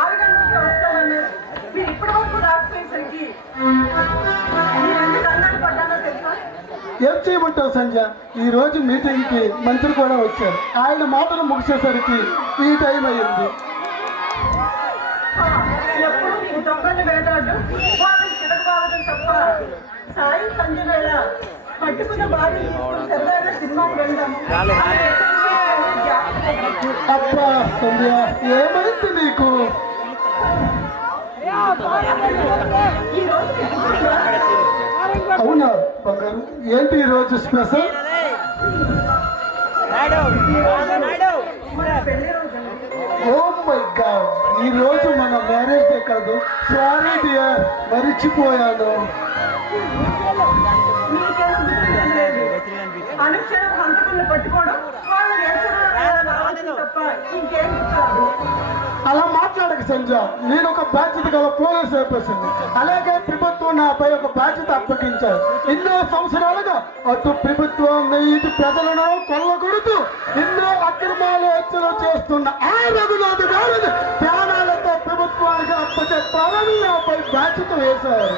6 గంటలకి వస్తామన్నారు. మీరు ఇప్పటి వరకు రాకపోయేసరికి దండాలు పడ్డానో తెలుసా? ఏం చేయమంటావు సంజ? ఈ రోజు మీటింగ్ కి మంత్రి కూడా వచ్చారు. ఆయన మాటలు ముగిసేసరికి ఈ టైం అయ్యింది. ఎప్పుడు ఈ దొంగల్ని వేటాడడం, వాళ్ళని చిరగబావడం తప్ప సాయం సంజ వేళ పట్టుకున్న బాడీ సరదాగా సినిమాకి వెళ్దాము. అబ్బా సంధ్య, ఏమైంది నీకు? అవునా బంగారు, ఏంటి ఈ రోజు స్పెషల్? ఓ మై గాడ్, ఈ రోజు మన మ్యారేజ్ డే కాదు. సారీ డియర్, మరిచిపోయాను. అనుక్షణం హంతకులను పట్టుకోవడం, తప్ప ఇంకేం కాదు. అలా మాట్లాడక సంజ, నేను ఒక బాధ్యత గల పోలీసు ఆఫీసర్ని. అలాగే ప్రభుత్వం నాపై ఒక బాధ్యత అప్పగించారు. ఎన్నో సంవత్సరాలుగా అటు ప్రభుత్వం ఇటు ప్రజలను కొల్లగొడుతూ ఎన్నో అక్రమాలు హత్యలు చేస్తున్న ఆ రఘునాథ్ గారిని ప్రాణాలతో ప్రభుత్వానికి అప్పచెప్పాలని నాపై బాధ్యత వేశారు.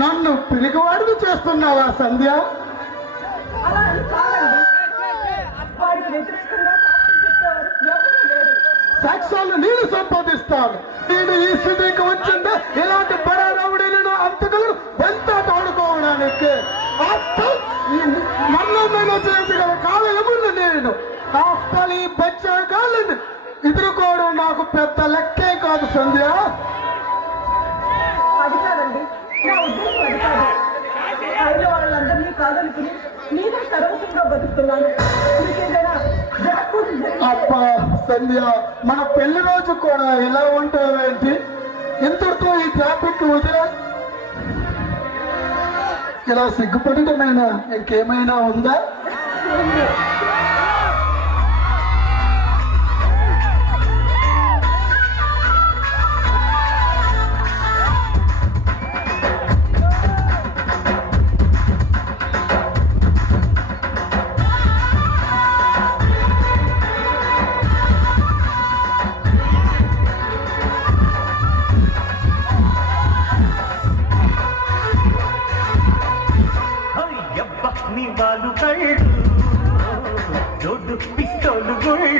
నన్ను పిరిగివాడిని చేస్తున్నావా సంధ్య? సాక్ష్యాలు నేను సంపాదిస్తాను. నేను ఈ స్థితికి వచ్చిందా ఇలాంటి బడారవుడైన అంతకులను వెంటాట ఆడుకోవడానికి. నన్ను చేయగల కాలమును నేను ఆఫ్టర్ ఈ బచ్చాగాళ్ళని ఎదుర్కోవడం నాకు పెద్ద లెక్కే కాదు సంధ్య. అది కాదండి, నా ఉద్దేశం అది కాదు. అయిన వాళ్ళందరినీ కాదనుకుని నేనే సర్వస్వంగా బతుకుతున్నాను. అబ్బా సంధ్య, మన పెళ్లి రోజు కూడా ఇలా ఉంటావేంటి? ఇంతటితో ఈ ట్రాఫిక్ వదిలే. ఇలా సిగ్గుపడటమైనా ఇంకేమైనా ఉందా? వాళ్ళు కళ్ళు దొడ్డు పిస్తోలు గుళ్ళు